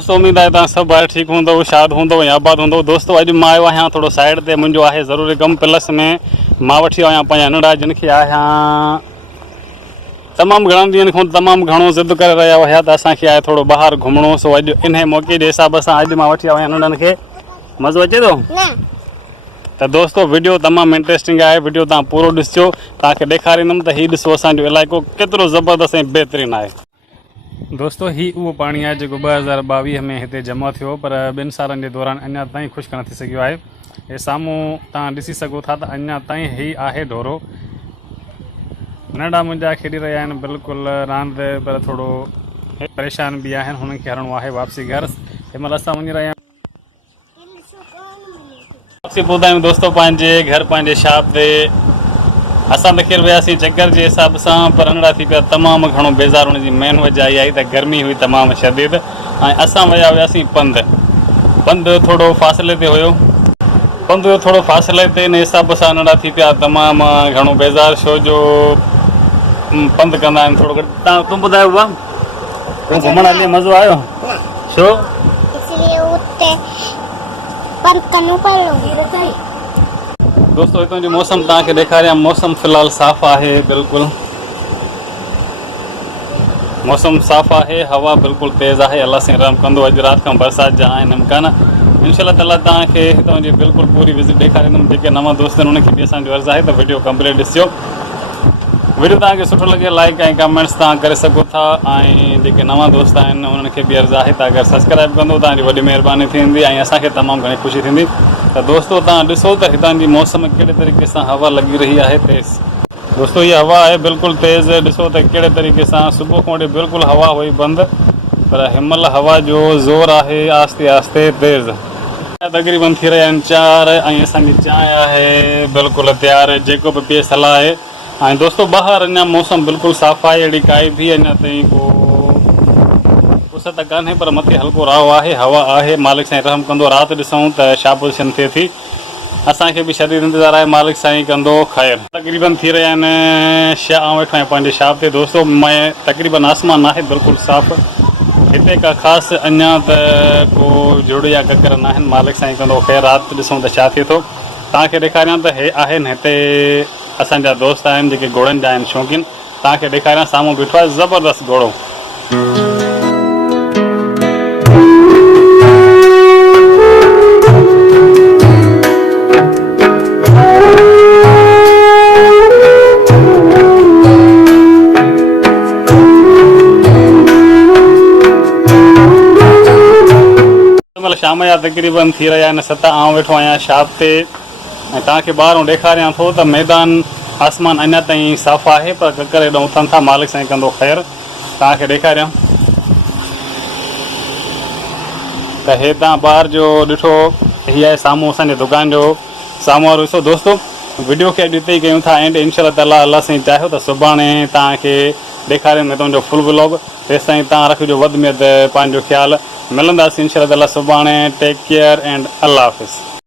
दोस्तों उम्मीद है तव्हां सभु ॿार ठीक हूंदव, शाद हूंदव या आबाद हूंदव। दोस्तों अॼु मां आयो आहियां थोरो साइड ते, मुंहिंजो आहे ज़रूरी कमु प्लस में मां वठी आहियां पंहिंजा नंढा जिन खे आहियां तमामु घणनि ॾींहंनि खां तमामु घणो ज़िद करे रहिया हुया त असांखे आहे थोरो ॿाहिरि घुमणो। सो अॼु इन मौक़े जे हिसाब सां अॼु मां वठी आयो आहियां नंढनि खे। मज़ो अचे थो त दोस्तों वीडियो तमामु इंट्रस्टिंग आहे, वीडियो तव्हां पूरो ॾिसिजो। तव्हांखे ॾेखारींदुमि त हीउ ॾिसो असांजो इलाइक़ो केतिरो ज़बरदस्त ऐं बहितरीनु आहे। दोस्तों ही उहो पाणी आहे जेको 2022 में हिते जमा थियो, पर 2 सालनि जे दौरान अञा ताईं ख़ुश्क न थी सघियो आहे। हे साम्हूं तव्हां ॾिसी सघो था त अञा ताईं ही आहे ढोरो। नंढा मुंहिंजा खेॾी रहिया आहिनि बिल्कुलु रांदि, पर थोरो परेशान बि आहिनि, हुननि खे हलिणो आहे वापसी घर। हिन महिल असां वञी रहिया वापसी पहुता आहियूं दोस्तों पंहिंजे घर, पंहिंजे शॉप ते। असां त खेर वियासीं चक्कर जे हिसाब सां, पर नंढा थी पिया तमामु घणो बेज़ार। हुन जी मेन वजह इहा आई त गर्मी हुई तमामु शदीद, ऐं असां विया हुआसीं पंधु थोरो फ़ासिले ते हुयो। पंधु जो थोरो फ़ासिले ते इन हिसाब सां नंढा थी पिया तमामु घणो बेज़ार, छो जो पंधु कंदा आहिनि थोरो घटि। तूं ॿुधायो बाबा, तूं घुमण हली मज़ो आयो? छो? दोस्तों हितां जो मौसम तव्हांखे ॾेखारियां। मौसम फ़िलहाल साफ़ आहे, बिल्कुलु मौसम साफ़ आहे, हवा बिल्कुलु तेज़ आहे। अल्लाह साईं रहम कंदो, अॼु राति खां बरसाति जा आहिनि इम्कान। इंशाअल्लाह ताला तव्हांखे हितां जी बिल्कुलु पूरी विज़िट ॾेखारींदुमि। जेके नवां दोस्त आहिनि उन्हनि खे बि असांजो अर्ज़ु आहे त वीडियो कंप्लीट ॾिसिजो। वीडियो तव्हांखे सुठो लॻे लाइक ऐं कमेंट्स तव्हां करे सघो था, ऐं जेके नवां दोस्त आहिनि उन्हनि खे बि अर्ज़ु आहे त अगरि सब्सक्राइब कंदो तव्हांजी वॾी महिरबानी थींदी ऐं असांखे तमामु घणी ख़ुशी थींदी। त दोस्तों तव्हां ॾिसो त हितां जी मौसम कहिड़े तरीक़े सां हवा लॻी रही आहे तेज़। दोस्तों हीअ हवा आहे बिल्कुलु तेज़, ॾिसो त कहिड़े तरीक़े सां सुबुह खां वठी बिल्कुलु हवा हुई बंदि, पर हिनमहिल हवा जो ज़ोर आहे आहिस्ते आहिस्ते तेज़। तक़रीबन थी रहिया आहिनि 4 ऐं असांजी चांहि आहे बिल्कुलु तयारु, जेको बि पीए सलाह आहे। ऐं दोस्तों ॿाहिरि अञा मौसम बिल्कुलु साफ़ आहे, अहिड़ी काई बि अञा ताईं को उस त कान्हे, पर मथे हल्को राहो आहे, हवा आहे। मालिक साईं रहम कंदो, राति ॾिसूं त छा पोज़ीशन थिए थी। असांखे बि शदीद इंतज़ारु आहे, मालिक साईं कंदो ख़ैर। तक़रीबन थी रहिया आहिनि 6 ऐं वेठो आहियां पंहिंजे शॉप ते। दोस्तों मैं तक़रीबन आसमान आहे बिल्कुलु साफ़, हिते का ख़ासि अञा त को जुड़ या ककर न आहिनि। मालिक साईं कंदो ख़ैर, राति ॾिसूं त छा थिए थो। तव्हांखे ॾेखारियां त हे आहिनि हिते असांजा दोस्त आहिनि जेके घोड़नि जा आहिनि शौक़ीन। तव्हांखे ॾेखारियां, साम्हूं बीठो आहे ज़बरदस्त घोड़ो। शाम जा तक़रीबन थी रहिया आहिनि 7 ऐं वेठो आहियां शॉप ते, ऐं तव्हांखे ॿाहिरों ॾेखारियां थो त मैदान आसमान अञा ताईं साफ़ आहे, पर ककर हेॾो उथनि था। मालिक साईं कंदो ख़ैर। तव्हांखे ॾेखारियां त हे तव्हां ॿाहिरि जो ॾिठो, हीअ आहे साम्हूं असांजे दुकान जो साम्हूं वारो हिसो। दोस्तों वीडियो खे अॼु हिते ई कयूं था एंड। इंशाअल्लाह ताला अल्लाह साईं चाहियो त सुभाणे तव्हांखे ॾेखारींदुमि तुंहिंजो फुल व्लॉग। तेसि ताईं तव्हां रखिजो वधि में वधि पंहिंजो ख़्यालु। मिलंदासीं इंशाअल्लाह ताला सुभाणे। टेक केयर एंड अल्लाह हाफ़िज़।